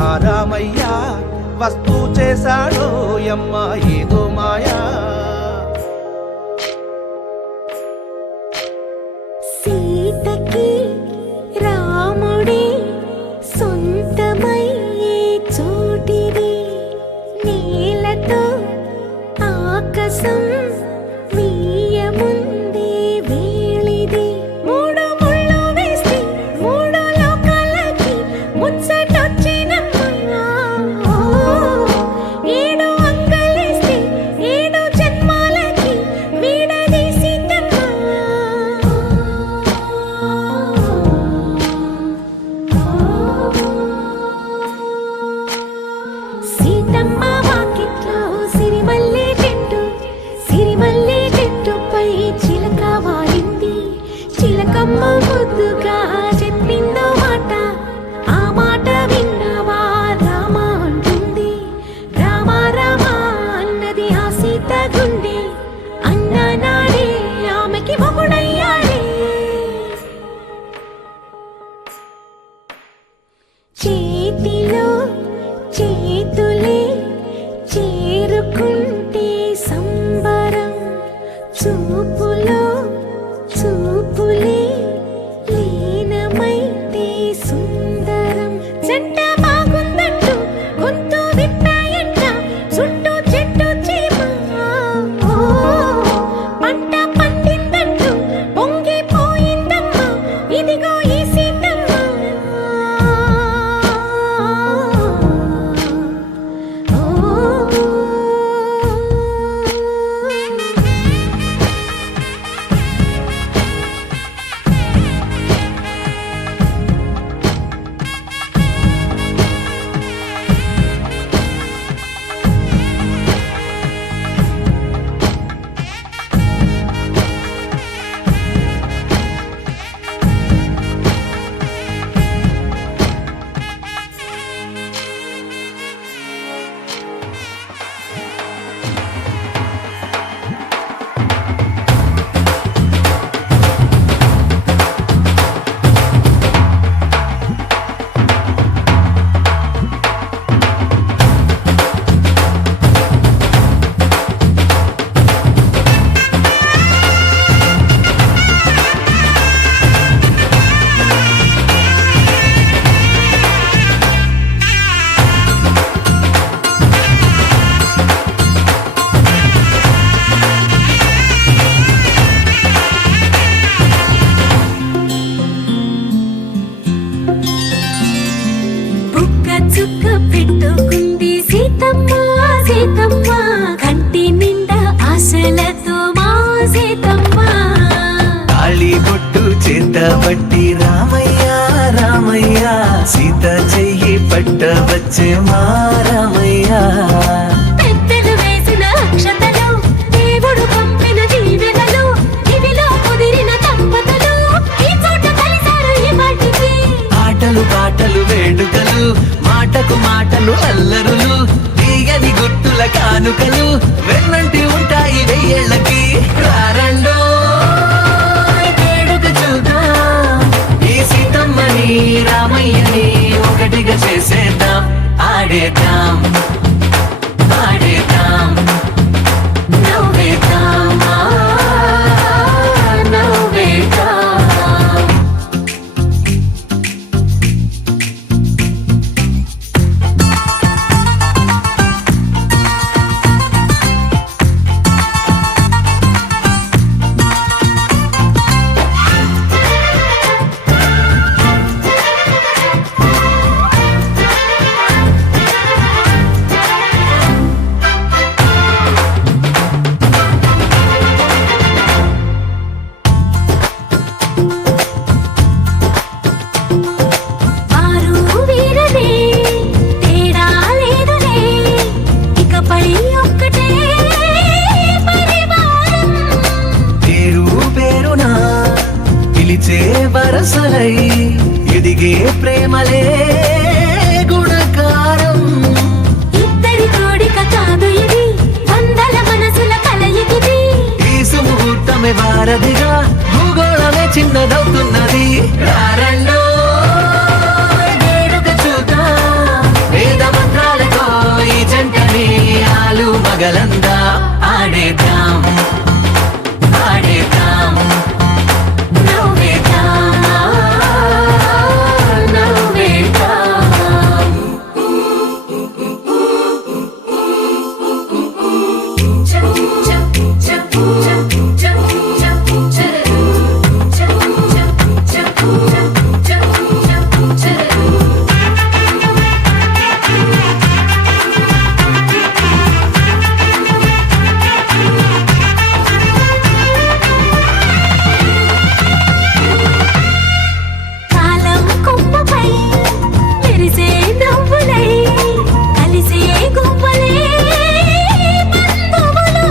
ఆ రామయ్య వస్తూ చేశాడో యమ్మ ఏదో మాయా. సీతకి రాముడే సొంతమయ్యే చోటిది, నేలతో ఆకాశం వీయముందే వేళిది. మూడు ముళ్ళు వేస్తే మూడు లోకాలకి ముచ్చటొచ్చినమ్మా. ఏడు అంగలేస్తే ఏడు జన్మాలకి వీడదీసిద్దమ్మా. సీతమ్మ వాకిట్లో సిరిమల్లె చెట్టు, సిరిమల్లె చెట్టుపై చిలక వాలింది. చిలకమ్మ ముద్దుగా చెప్పిందో మాట, ఆ మాట విన్నావా రామ అంటుంది. రామ రామ అన్నది ఆ సీత గుండె, అన్న నాడే ఆమెకి మొగుడయ్యాడే. చేతిలో చేతులే చేరుకుంటే సంబరం, చూపులో చూపులే లీనమైతే సుందరం. జంట బాగుందంటూ గొంతు విప్పాయంట చుట్టూ చెట్టు చీమ. పంట పండిందంటూ పొంగిపోయిందమ్మా ఇదిగో ఈ సీతమ్మ. చుక్క పెట్టుకుంది సీతమ్మ, సీతమ్మ కంటి నిండా ఆశలతో మా సీతమ్మ. తాళి బొట్టు చేత బట్టి రామయ్య రామయ్య, సీత చెయ్యి పట్ట వచ్చే మా రామయ్య. పెద్దలు వేసిన అక్షతలు, దేవుడు పంపిన దీవెనలు, ఇవిలో కుదిరిన దంపతులు ఈ చోట కలిసారు ఈ పాటికి. ఆటలు పాటలు వేడుకలు, మాటకు మాటలు అల్లరులు, తీయని గుర్తుల కానుకలు వెన్నంటి ఉంటాయి వెయ్యేళ్ళకి. రారండో వేడుక చూద్దాం, ఈ సీతమ్మని రామయ్యని ఒకటిగా చేసేద్దాం. ఆడేద్దాం ఆడేద్దాం నవ్వేద్దాం నవ్వేద్దాం. పగలందా ఆడేద్దాం ఆడేద్దాం నవ్వేద్దాం నవ్వేద్దాం చప్ చప్ చప్ చప్ చప్ చప్ చప్ చప్ చప్ చప్ కాలం కొమ్మపై మెరిసే నవ్వులై కలిసే గువ్వలే బంధువులు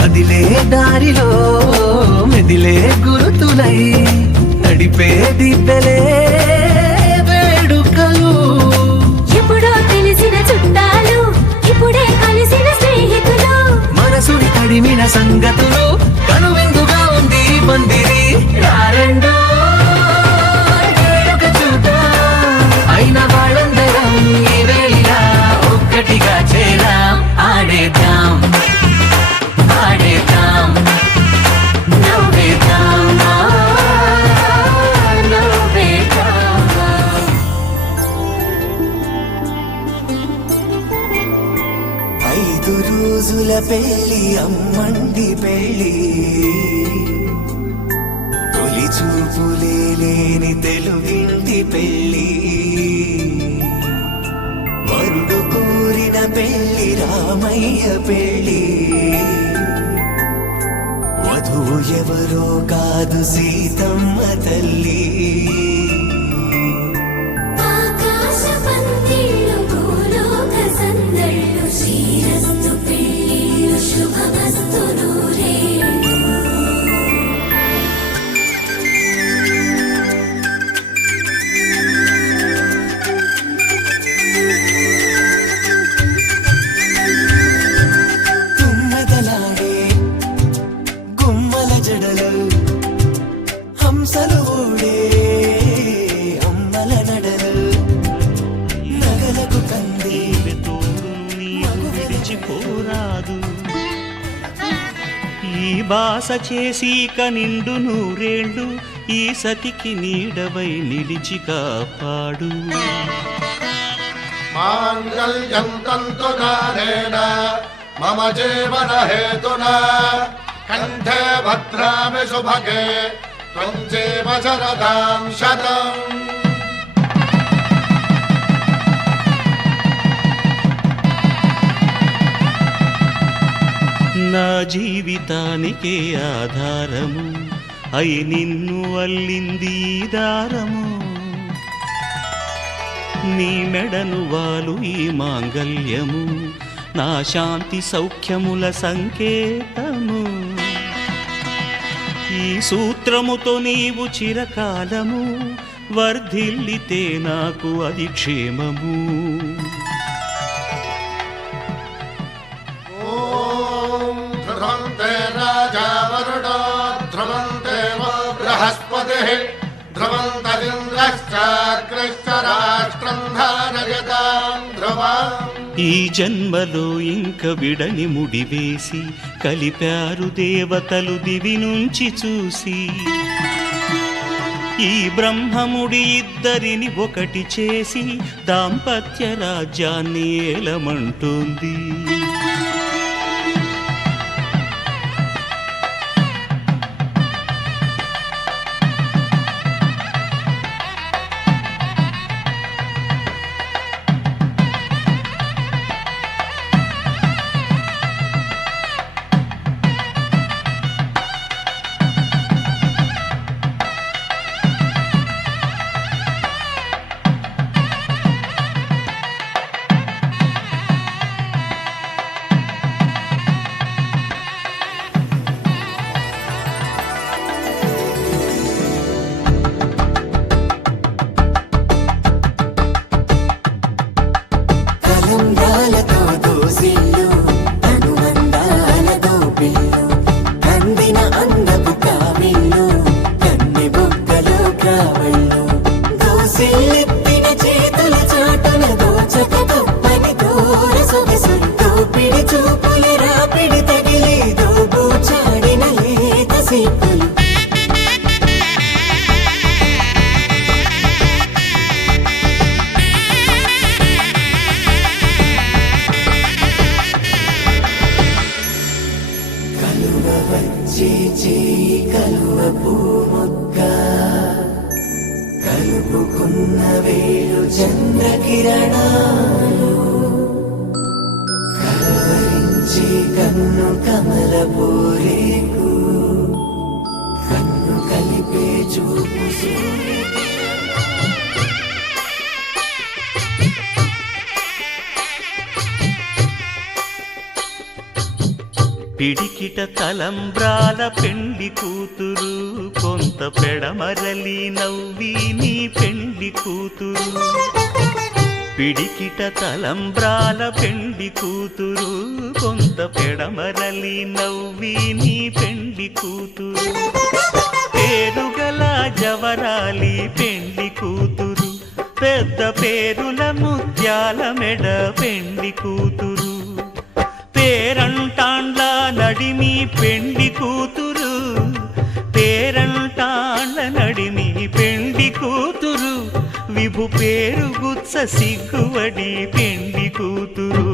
కదిలే దారిలో మెదిలే గురుతులై నడిపే దిబ్బెలే వేడుకలు ఎప్పుడో తెలిసిన చుట్టాలు ఇప్పుడే కలిసిన స్నేహితులు మనసుని కడిమిన సంగతులు కనువిందుగా ఉంది ఈ పందిరి రారండో వేడుక చూద్దాం అయిన వాళ్ళందరం ఈ వేళ ఒక్కటిగా చేరాం ఆడేద్దాం ఆడేద్దాం నవ్వేద్దాం నవ్వేద్దాం 5 రోజుల పెళ్లి అమ్మండి పెళ్లి తొలి చూపులే లేని తెలుగింటి పెళ్లి వరుడు కోరిన పెళ్లి రామయ్య పెళ్లి వధువు ఎవరో కాదు సీతమ్మ తల్లి ఆకాశ పందిళ్ళు భూలోక సందళ్ళు శ్రీరస్తు పెళ్ళిళ్ళు శుభమస్తు నూరేళ్ళు తుమ్మెదలాడే గుమ్మల జడలు హంసలు ఊడే అమ్మల నడలు నగలకు కంది విడిచిపోరాదు ఈ బాస చేసి నిండు నూరేళ్ళు ఈ సతికి నీడవై నిలిచి కాపాడు మాంగళ్యం తంతునానేన మమ జీవన హేతునా కంఠే భద్రామి శుభగే త్వం జీవ శరదాం శతం నా జీవితానికే ఆధారము అయి నిన్ను అల్లింది ఈ దారము నీ మెడను వాలు ఈ మాంగల్యము నా శాంతి సౌఖ్యముల సంకేతము ఈ సూత్రముతో నీవు చిరకాలము వర్ధిల్లితే నాకు అది క్షేమము ఓం ధ్రువంతే రాజా వరుడో ధ్రువంతే బృహస్పతిః ధ్రువంతరింద్రశ్చాగ్రశ్చ రాష్ట్రం ధారయతాం ధ్రువం ఈ జన్మలో ఇంక విడని ముడివేసి కలిపారు దేవతలు దివి నుంచి చూసి ఈ బ్రహ్మముడి ఇద్దరిని ఒకటి చేసి దాంపత్య రాజ్యాన్ని ఏలమంటుంది చేతుల చాటున దోచక తప్పని దూర సొగసు దోపిడి చూపుల కలవరించి కన్ను కమలపూరేకు కన్ను కలిపే చూపు పిడికిట తలంబ్రాల పెండ్లి కూతురు కొంత పెడమరలి నవ్వి నీ పెండ్లి కూతురు పిడికిట తలంబ్రాల పెండ్లి కూతురు కొంత పెడమరలి నవ్వి నీ పెండ్లి కూతురు పేరుగల జవరాలి పెండ్లి కూతురు పెద్ద పేరుల ముత్యాల మెడ పెండ్లి కూతురు పేరంటాండ్ల నడిమి పెండ్లి కూతురు పేరంటాండ్ల నడిమి పెండ్లి కూతురు విభు పేరు గుత్స సిగ్గువడి పెండ్లి కూతురు